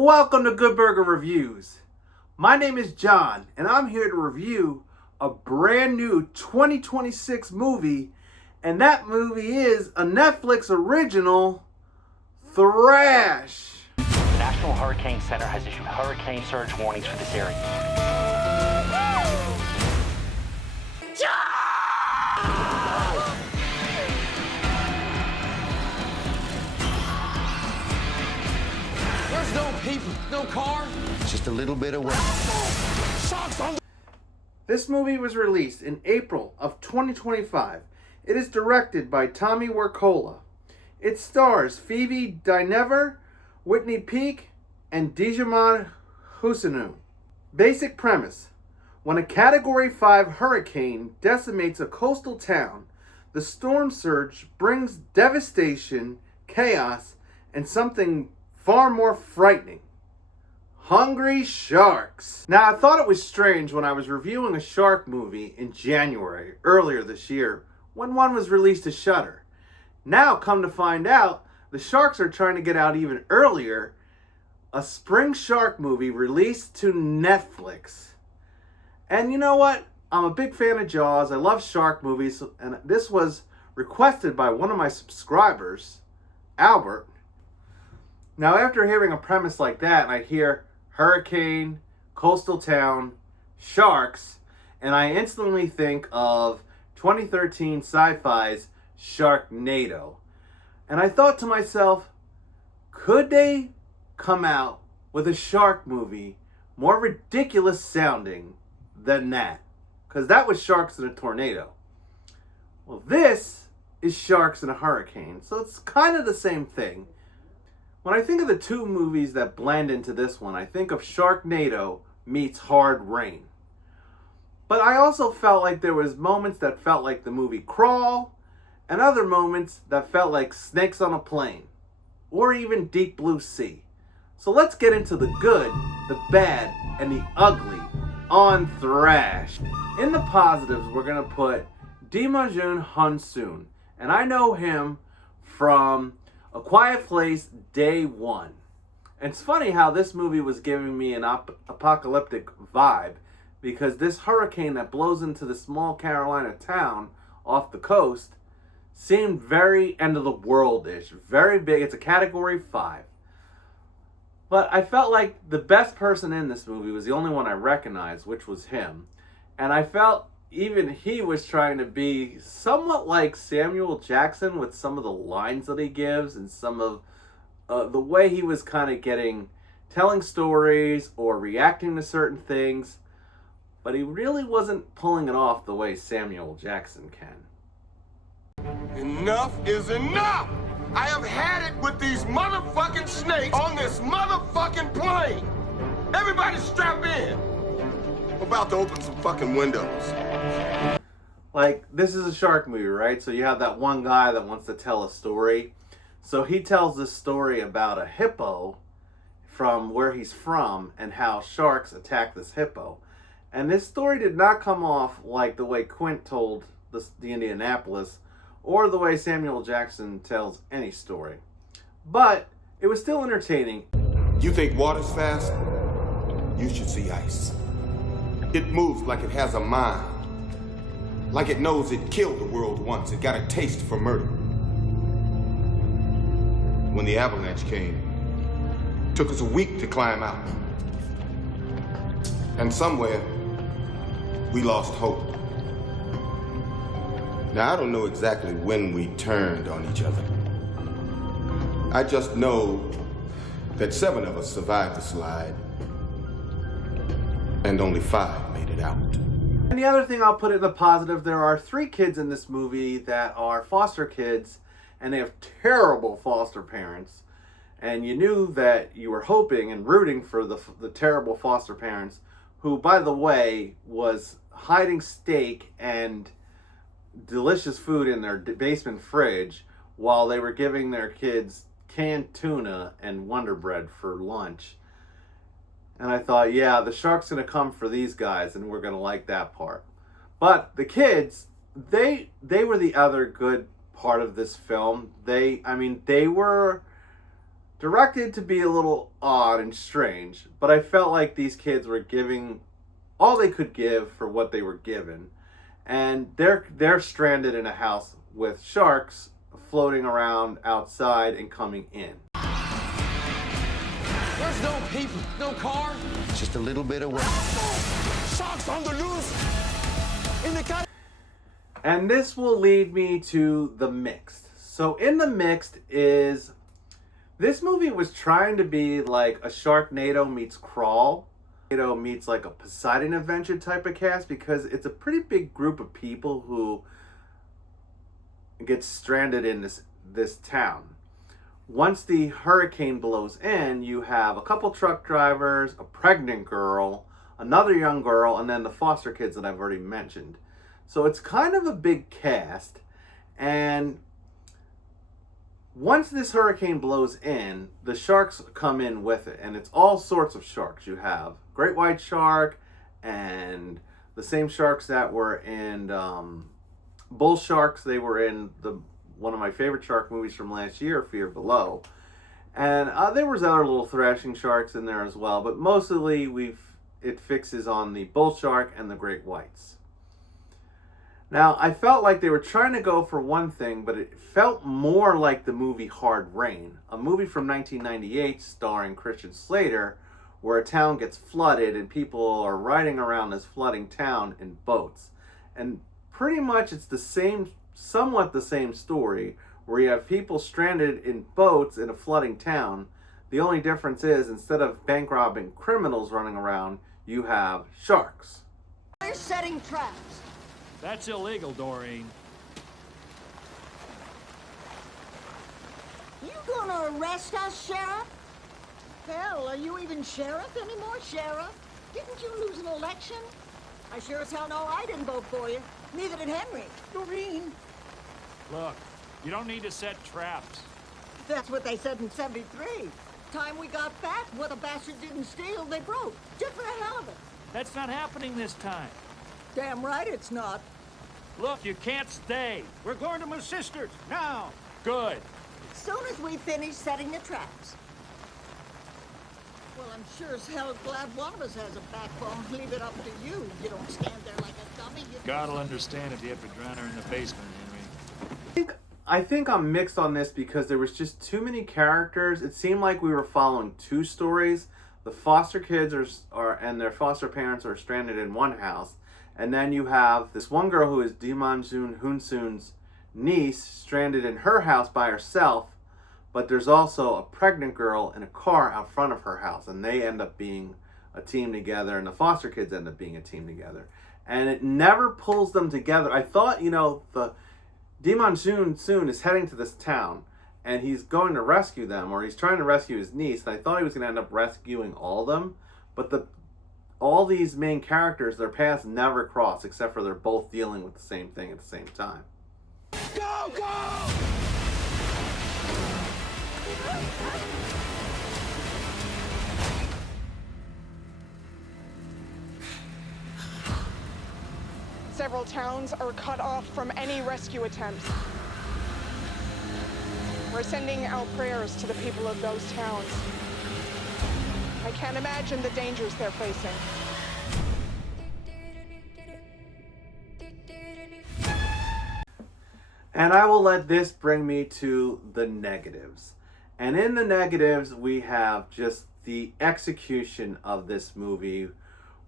Welcome to Good Burger Reviews. My name is John, and I'm here to review a brand new 2026 movie, and that movie is a Netflix original, Thrash. The National Hurricane Center has issued hurricane surge warnings for this area. There's no people, no car. Just a little bit of work. This movie was released in April of 2025. It is directed by Tommy Wirkola. It stars Phoebe Dynevor, Whitney Peak, and Djimon Hounsou. Basic premise: when a Category 5 hurricane decimates a coastal town, the storm surge brings devastation, chaos, and something far more frightening: hungry sharks. Now, I thought it was strange when I was reviewing a shark movie in January, earlier this year, when one was released to Shudder. Now, come to find out, the sharks are trying to get out even earlier. A spring shark movie released to Netflix. And you know what? I'm a big fan of Jaws. I love shark movies, and this was requested by one of my subscribers, Albert. Now, after hearing a premise like that, and I hear hurricane, coastal town, sharks, and I instantly think of 2013 Sci-Fi's Sharknado. And I thought to myself, could they come out with a shark movie more ridiculous sounding than that? Because that was Sharks in a Tornado. Well, this is Sharks in a Hurricane, so it's kind of the same thing. When I think of the two movies that blend into this one, I think of Sharknado meets Hard Rain. But I also felt like there was moments that felt like the movie Crawl, and other moments that felt like Snakes on a Plane, or even Deep Blue Sea. So let's get into the good, the bad, and the ugly on Thrash. In the positives, we're going to put Djimon Hounsou, and I know him from A Quiet Place Day One. And it's funny how this movie was giving me an apocalyptic vibe, because this hurricane that blows into the small Carolina town off the coast seemed very end of the world-ish, very big. It's a Category 5. But I felt like the best person in this movie was the only one I recognized, which was him. And I felt even he was trying to be somewhat like Samuel Jackson with some of the lines that he gives and some of the way he was kind of telling stories or reacting to certain things. But he really wasn't pulling it off the way Samuel Jackson can. Enough is enough! I have had it with these motherfucking snakes on this motherfucking plane! Everybody strap in! I'm about to open some fucking windows. Like, this is a shark movie, right? So you have that one guy that wants to tell a story. So he tells this story about a hippo from where he's from and how sharks attack this hippo. And this story did not come off like the way Quint told the Indianapolis, or the way Samuel Jackson tells any story. But it was still entertaining. You think water's fast? You should see ice. It moves like it has a mind. Like it knows it killed the world once. It got a taste for murder. When the avalanche came, it took us a week to climb out. And somewhere, we lost hope. Now, I don't know exactly when we turned on each other. I just know that 7 of us survived the slide, and only 5 made it out. And the other thing I'll put in the positive, there are 3 kids in this movie that are foster kids, and they have terrible foster parents. And you knew that you were hoping and rooting for the terrible foster parents, who, by the way, was hiding steak and delicious food in their basement fridge while they were giving their kids canned tuna and Wonder Bread for lunch. And I thought, yeah, the shark's going to come for these guys, and we're going to like that part. But the kids, they were the other good part of this film. They were directed to be a little odd and strange, but I felt like these kids were giving all they could give for what they were given. And they're stranded in a house with sharks floating around outside and coming in. There's no people, no car. Just a little bit away. Sharks on the loose. In the car. And this will lead me to the mixed. So in the mixed is, this movie was trying to be like a Sharknado meets Crawl. Meets like a Poseidon Adventure type of cast, because it's a pretty big group of people who get stranded in this town. Once the hurricane blows in, you have a couple truck drivers, a pregnant girl, another young girl, and then the foster kids that I've already mentioned. So it's kind of a big cast. And once this hurricane blows in, the sharks come in with it, and it's all sorts of sharks. You have great white shark and the same sharks that were in bull sharks. They were in one of my favorite shark movies from last year, Fear Below. And there was other little thrashing sharks in there as well, but mostly it fixes on the bull shark and the great whites. Now, I felt like they were trying to go for one thing, but it felt more like the movie Hard Rain, a movie from 1998 starring Christian Slater, where a town gets flooded and people are riding around this flooding town in boats. And pretty much it's somewhat the same story, where you have people stranded in boats in a flooding town. The only difference is, instead of bank robbing criminals running around, you have sharks. They're setting traps. That's illegal, Doreen. You gonna arrest us, Sheriff? Hell, are you even sheriff anymore, Sheriff? Didn't you lose an election? I sure as hell know I didn't vote for you. Neither did Henry. Doreen. Look, you don't need to set traps. That's what they said in '73. Time we got back, what the bastard didn't steal, they broke. Just for the hell of it. That's not happening this time. Damn right it's not. Look, you can't stay. We're going to my sister's, now. Good. Soon as we finish setting the traps. Well, I'm sure as hell glad one of us has a backbone. Leave it up to you. You don't stand there like a dummy. God'll understand if you have to drown her in the basement, Henry. I think I'm mixed on this because there was just too many characters. It seemed like we were following two stories. The foster kids and their foster parents are stranded in one house. And then you have this one girl who is Dimanjun Hunsoon's niece stranded in her house by herself. But there's also a pregnant girl in a car out front of her house. And they end up being a team together. And the foster kids end up being a team together. And it never pulls them together. I thought, the Dimanjun is heading to this town. And he's going to rescue them. Or he's trying to rescue his niece. And I thought he was going to end up rescuing all of them. But all these main characters, their paths never cross. Except for they're both dealing with the same thing at the same time. Go, go! Several towns are cut off from any rescue attempts. We're sending our prayers to the people of those towns. I can't imagine the dangers they're facing. And I will let this bring me to the negatives. And in the negatives, we have just the execution of this movie,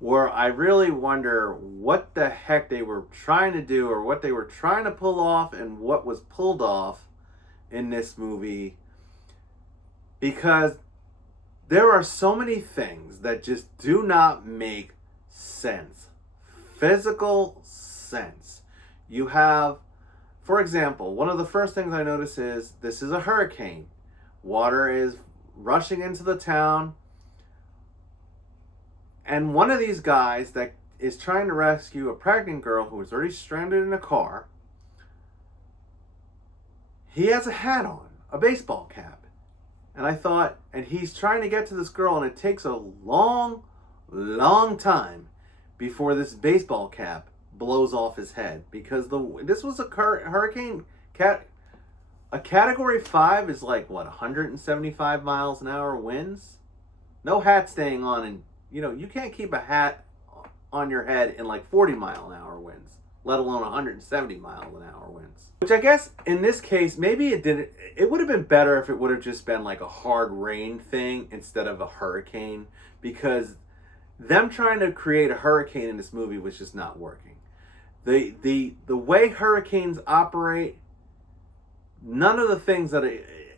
where I really wonder what the heck they were trying to do, or what they were trying to pull off, and what was pulled off in this movie. Because there are so many things that just do not make sense. Physical sense. You have, for example, one of the first things I notice is this is a hurricane. Water is rushing into the town. And one of these guys that is trying to rescue a pregnant girl who is already stranded in a car, he has a hat on, a baseball cap. And I thought, and he's trying to get to this girl, and it takes a long, long time before this baseball cap blows off his head, because this was a hurricane cat. a Category 5 is like, what, 175 miles an hour winds? No hat staying on, and, you know, you can't keep a hat on your head in like 40 mile an hour winds, let alone 170 mile an hour winds. Which I guess, in this case, maybe it would have been better if it would have just been like a hard rain thing instead of a hurricane, because them trying to create a hurricane in this movie was just not working. The way hurricanes operate, none of the things that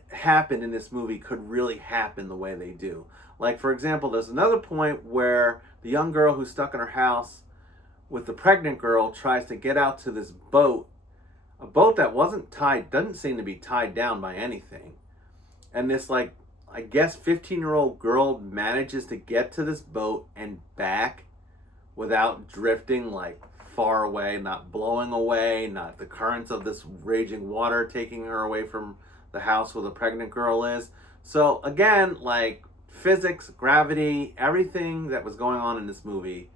happened in this movie could really happen the way they do. Like, for example, there's another point where the young girl who's stuck in her house with the pregnant girl tries to get out to this boat, a boat that wasn't tied, doesn't seem to be tied down by anything. And this, like, I guess 15-year-old girl manages to get to this boat and back without drifting, like, far away, not blowing away, not the currents of this raging water taking her away from the house where the pregnant girl is. So again, like, physics, gravity, everything that was going on in this movie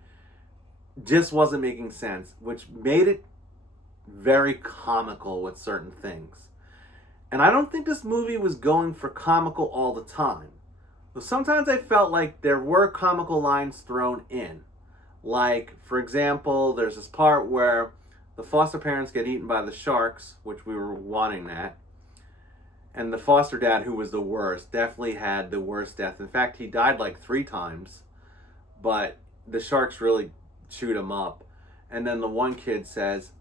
just wasn't making sense, which made it very comical with certain things. And I don't think this movie was going for comical all the time. So sometimes I felt like there were comical lines thrown in. Like, for example, there's this part where the foster parents get eaten by the sharks, which we were wanting that. And the foster dad, who was the worst, definitely had the worst death. In fact, he died like 3 times. But the sharks really chewed him up. And then the one kid says,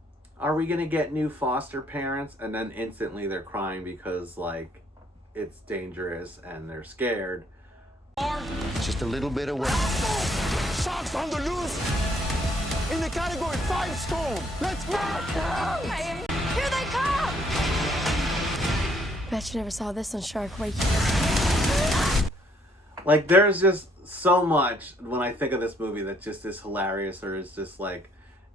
"Are we going to get new foster parents?" And then instantly they're crying because, like, it's dangerous and they're scared. Just a little bit away. Sharks on the loose! In the Category 5 storm! Let's march! Here they come! Bet you never saw this on Shark Week. Like, there's just so much when I think of this movie that just is hilarious, or is just like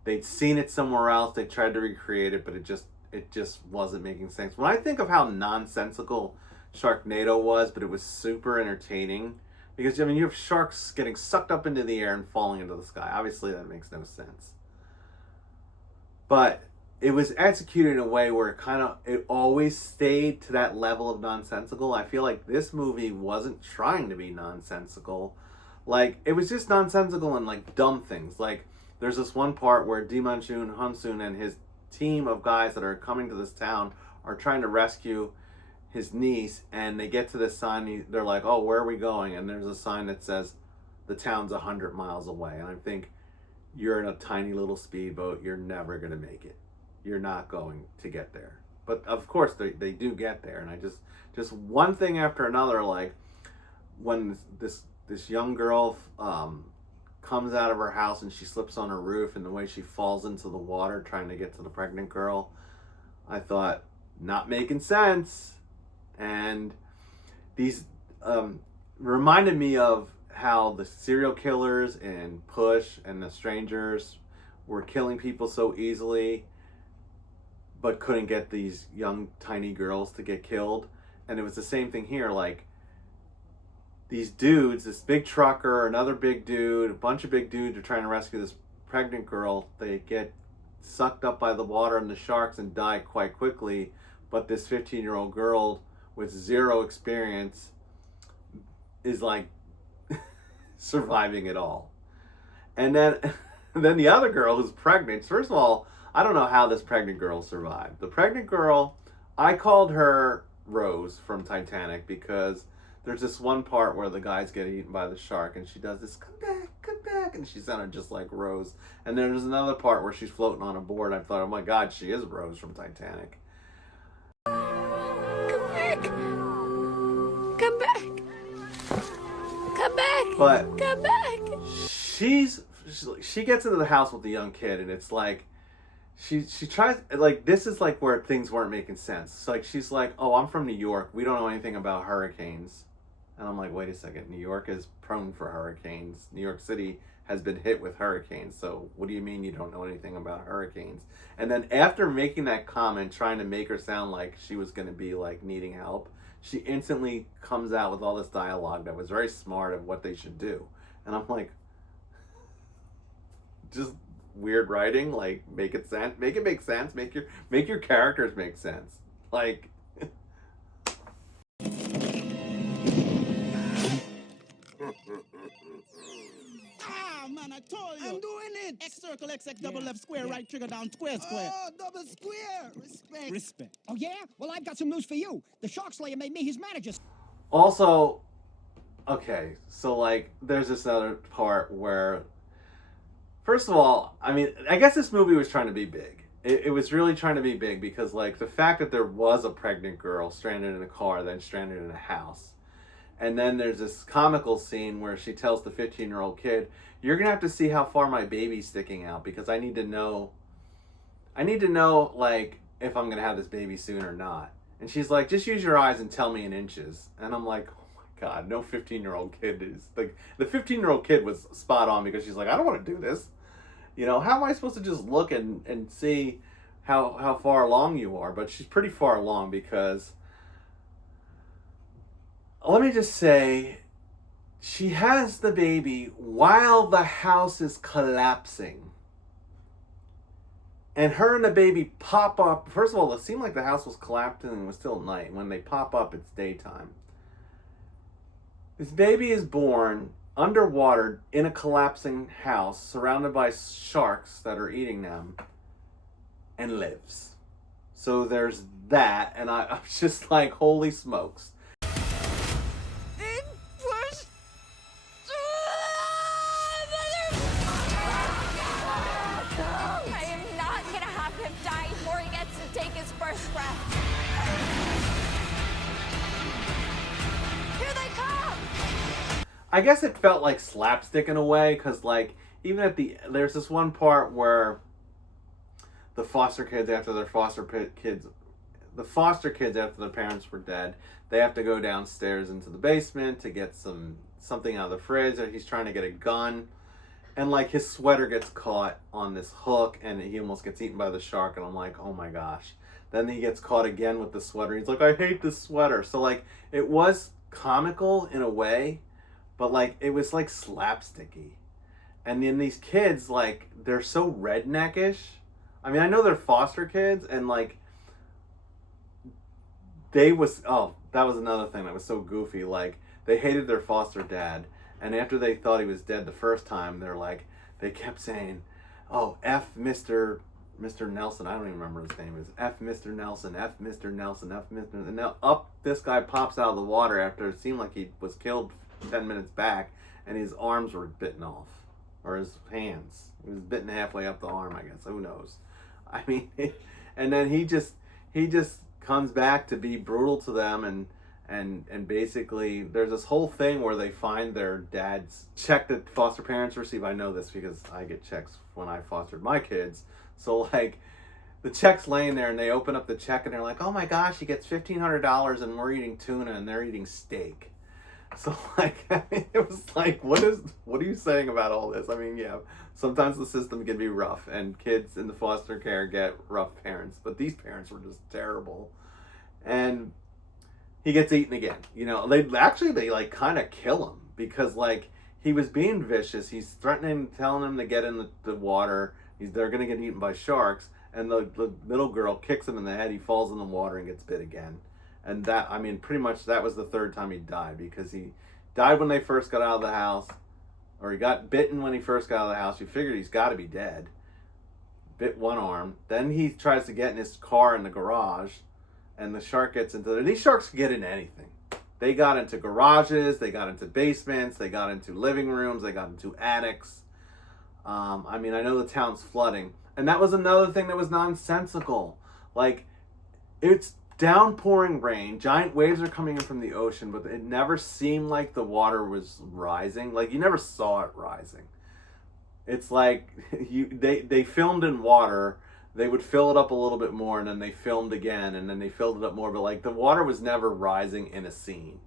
they'd seen it somewhere else, they tried to recreate it, but it just wasn't making sense. When I think of how nonsensical Sharknado was, but it was super entertaining, because, I mean, you have sharks getting sucked up into the air and falling into the sky. Obviously, that makes no sense. But it was executed in a way where it always stayed to that level of nonsensical. I feel like this movie wasn't trying to be nonsensical. Like, it was just nonsensical and, like, dumb things. Like, there's this one part where Dimanjun Hunsoon and his team of guys that are coming to this town are trying to rescue his niece, and they get to this sign. They're like, "Oh, where are we going?" And there's a sign that says the town's 100 miles away. And I think, you're in a tiny little speedboat, you're never going to make it. You're not going to get there. But of course they do get there. And I just one thing after another, like when this young girl comes out of her house and she slips on her roof, and the way she falls into the water trying to get to the pregnant girl, I thought, not making sense. And these reminded me of how the serial killers in Push and The Strangers were killing people so easily, but couldn't get these young tiny girls to get killed. And it was the same thing here. Like, these dudes, this big trucker, another big dude, a bunch of big dudes are trying to rescue this pregnant girl. They get sucked up by the water and the sharks and die quite quickly. But this 15-year-old girl with 0 experience is, like, surviving it all. And then the other girl who's pregnant, first of all, I don't know how this pregnant girl survived. The pregnant girl, I called her Rose from Titanic, because there's this one part where the guys get eaten by the shark and she does this, come back, and she sounded just like Rose. And then there's another part where she's floating on a board. I thought, oh my God, she is Rose from Titanic. Come back! Come back! Come back! But Come back! she gets into the house with the young kid, and it's like, she tries, like, this is like where things weren't making sense. It's like, she's like, "Oh, I'm from New York. We don't know anything about hurricanes." And I'm like, wait a second. New York is prone for hurricanes. New York City has been hit with hurricanes. So what do you mean you don't know anything about hurricanes? And then after making that comment, trying to make her sound like she was going to be, like, needing help, she instantly comes out with all this dialogue that was very smart of what they should do. And I'm like, just weird writing. Like, make it make sense, make your characters make sense. Like, Ah, man, I told you. I'm doing it. X circle, X, double left square, right trigger down, square. Oh, double square. Respect. Oh, yeah? Well, I've got some news for you. The Shark Slayer made me his manager. Also, okay, so like there's this other part where, first of all, I mean, I guess this movie was trying to be big. It was really trying to be big because like the fact that there was a pregnant girl stranded in a car, then stranded in a house. And then there's this comical scene where she tells the 15-year-old kid, "You're going to have to see how far my baby's sticking out because I need to know like if I'm going to have this baby soon or not." And she's like, "Just use your eyes and tell me in inches." And I'm like, "Oh my God, no 15-year-old kid is like," the 15-year-old kid was spot on because she's like, "I don't want to do this. You know, how am I supposed to just look and see how far along you are?" But she's pretty far along because, let me just say, she has the baby while the house is collapsing. And her and the baby pop up. First of all, it seemed like the house was collapsing and it was still night. When they pop up, it's daytime. This baby is born underwater in a collapsing house, surrounded by sharks that are eating them, and lives. So there's that, and I'm just like, holy smokes. I am not gonna have him die before he gets to take his first breath. Here they come! I guess it felt like slapstick in a way, because like even at there's this one part where the foster kids after their parents were dead, they have to go downstairs into the basement to get something out of the fridge, or he's trying to get a gun, and like his sweater gets caught on this hook and he almost gets eaten by the shark, and I'm like, oh my gosh. Then he gets caught again with the sweater. He's like, I hate this sweater. So like it was comical in a way, but like it was like slapsticky. And then these kids, like, they're so redneckish. I mean, I know they're foster kids, and like that was another thing that was so goofy. Like, they hated their foster dad, and after they thought he was dead the first time, they kept saying, "Oh, F Mr. Nelson." I don't even remember his name. Is F Mr. Nelson, F Mr. Nelson, F Mr. And now up this guy pops out of the water after it seemed like he was killed 10 minutes back, and his arms were bitten off, or his hands. He was bitten halfway up the arm, I guess. Who knows? I mean, and then he just comes back to be brutal to them, and basically there's this whole thing where they find their dad's check that foster parents receive. I know this because I get checks when I fostered my kids. So like the check's laying there, and they open up the check and they're like, oh my gosh, he gets $1,500 and we're eating tuna and they're eating steak. So like, I mean, it was like, what are you saying about all this? I mean, yeah, sometimes the system can be rough, and kids in the foster care get rough parents, but these parents were just terrible. And he gets eaten again. You know, they like kind of kill him because like he was being vicious. He's threatening, telling him to get in the water. They're gonna get eaten by sharks, and the little girl kicks him in the head. He falls in the water and gets bit again. And that, I mean, pretty much that was the third time he died, because he died when they first got out of the house, or he got bitten when he first got out of the house. You figured he's got to be dead. Bit one arm. Then he tries to get in his car in the garage, and the shark gets into there. These sharks can get into anything. They got into garages, they got into basements, they got into living rooms, they got into attics. I mean, I know the town's flooding. And that was another thing that was nonsensical. Like, it's downpouring rain, giant waves are coming in from the ocean, but it never seemed like the water was rising. Like, you never saw it rising. It's like they filmed in water, they would fill it up a little bit more, and then they filmed again, and then they filled it up more, but like the water was never rising in a scene.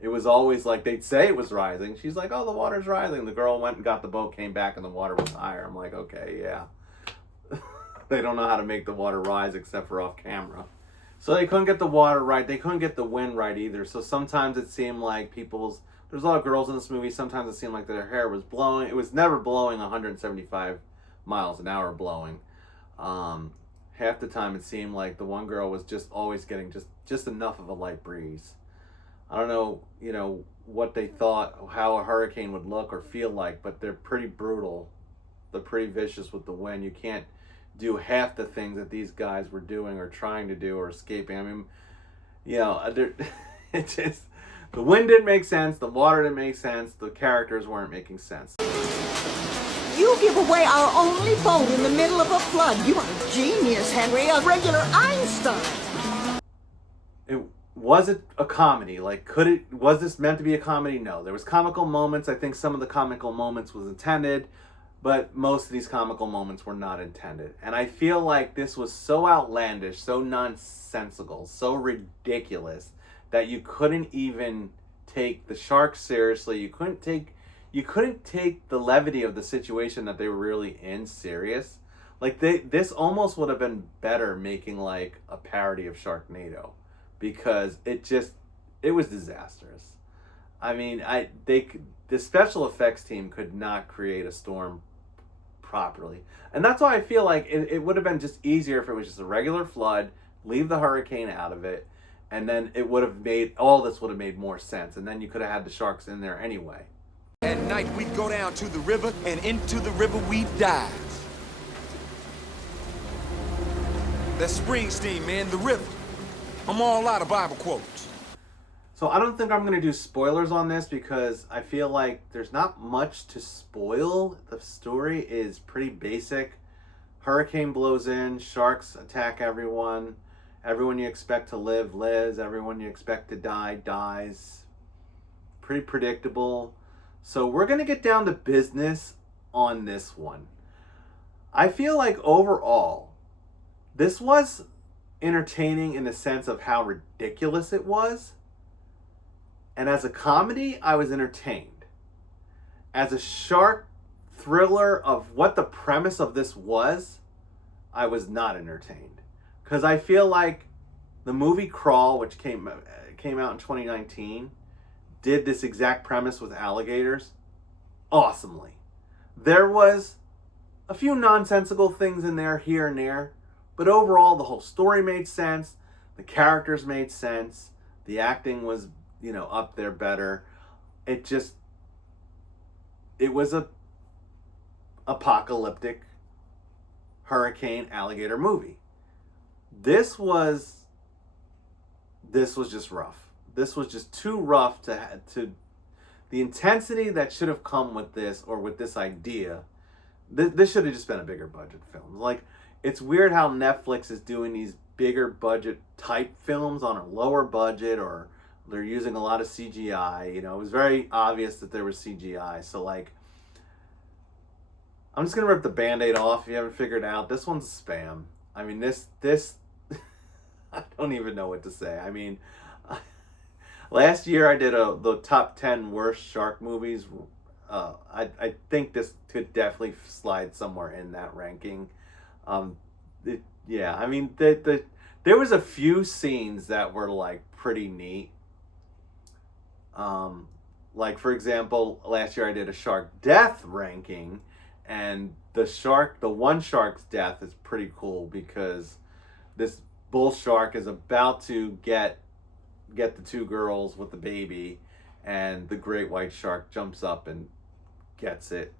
It was always like they'd say it was rising. She's like, oh, the water's rising. The girl went and got the boat, came back, and the water was higher. I'm like, okay, yeah. They don't know how to make the water rise except for off camera. So they couldn't get the water right. They couldn't get the wind right either. So sometimes it seemed like there's a lot of girls in this movie. Sometimes it seemed like their hair was blowing. It was never blowing 175 miles an hour blowing. Half the time it seemed like the one girl was just always getting just enough of a light breeze. I don't know, what they thought how a hurricane would look or feel like, but they're pretty brutal. They're pretty vicious with the wind. You can't do half the things that these guys were doing or trying to do or escaping. I mean, it just, the wind didn't make sense, the water didn't make sense, the characters weren't making sense. You give away our only boat in the middle of a flood. You are a genius, Henry, a regular Einstein. Was it a comedy? Like, was this meant to be a comedy? No. There was comical moments. I think some of the comical moments was intended, but most of these comical moments were not intended. And I feel like this was so outlandish, so nonsensical, so ridiculous that you couldn't even take the sharks seriously. You couldn't take the levity of the situation that they were really in serious. Like, this almost would have been better making like a parody of Sharknado, because it was disastrous. I mean, the special effects team could not create a storm properly. And that's why I feel like it would have been just easier if it was just a regular flood, leave the hurricane out of it, and then this would have made more sense. And then you could have had the sharks in there anyway. At night, we'd go down to the river, and into the river we'd dive. That's Springsteen, man, the river. I'm all out of Bible quotes. So I don't think I'm going to do spoilers on this, because I feel like there's not much to spoil. The story is pretty basic. Hurricane blows in, sharks attack everyone. Everyone you expect to live lives. Everyone you expect to die dies. Pretty predictable. So we're going to get down to business on this one. I feel like overall, this was entertaining in the sense of how ridiculous it was. And as a comedy, I was entertained. As a shark thriller of what the premise of this was, I was not entertained. Because I feel like the movie Crawl, which came out in 2019, did this exact premise with alligators awesomely. There was a few nonsensical things in there here and there, but overall the whole story made sense, the characters made sense, the acting was, up there better. It was a apocalyptic hurricane alligator movie. This was just rough. This was just too rough to the intensity that should have come with this, or with this idea. This should have just been a bigger budget film. Like, it's weird how Netflix is doing these bigger budget type films on a lower budget, or they're using a lot of CGI. It was very obvious that there was CGI. So, like, I'm just gonna rip the Band-Aid off if you haven't figured out. This one's spam. I mean, this I don't even know what to say. I mean, last year I did the top 10 worst shark movies. I think this could definitely slide somewhere in that ranking. I mean, there was a few scenes that were like pretty neat. Like, for example, last year I did a shark death ranking, and the one shark's death is pretty cool, because this bull shark is about to get the two girls with the baby, and the great white shark jumps up and gets it.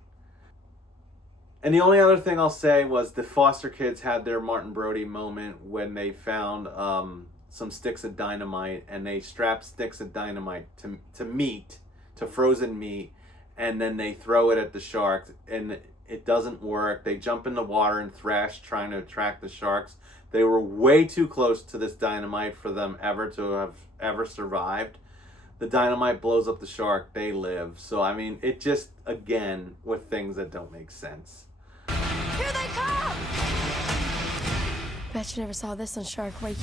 And the only other thing I'll say was the foster kids had their Martin Brody moment when they found some sticks of dynamite, and they strapped sticks of dynamite to frozen meat, and then they throw it at the sharks, and it doesn't work. They jump in the water, and Thrash trying to attract the sharks. They were way too close to this dynamite for them to have survived. The dynamite blows up the shark. They live. So, I mean, it just, again, with things that don't make sense. Here they come! Bet you never saw this on Shark Week.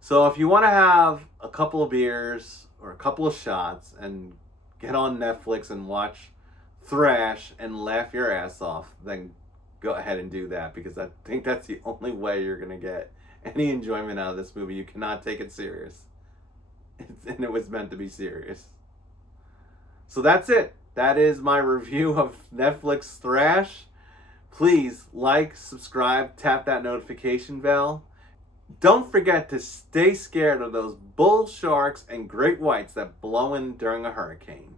So if you want to have a couple of beers or a couple of shots and get on Netflix and watch Thrash and laugh your ass off, then go ahead and do that, because I think that's the only way you're going to get any enjoyment out of this movie. You cannot take it serious. And it was meant to be serious. So that's it. That is my review of Netflix Thrash Please like, subscribe, tap that notification bell. Don't forget to stay scared of those bull sharks and great whites that blow in during a hurricane.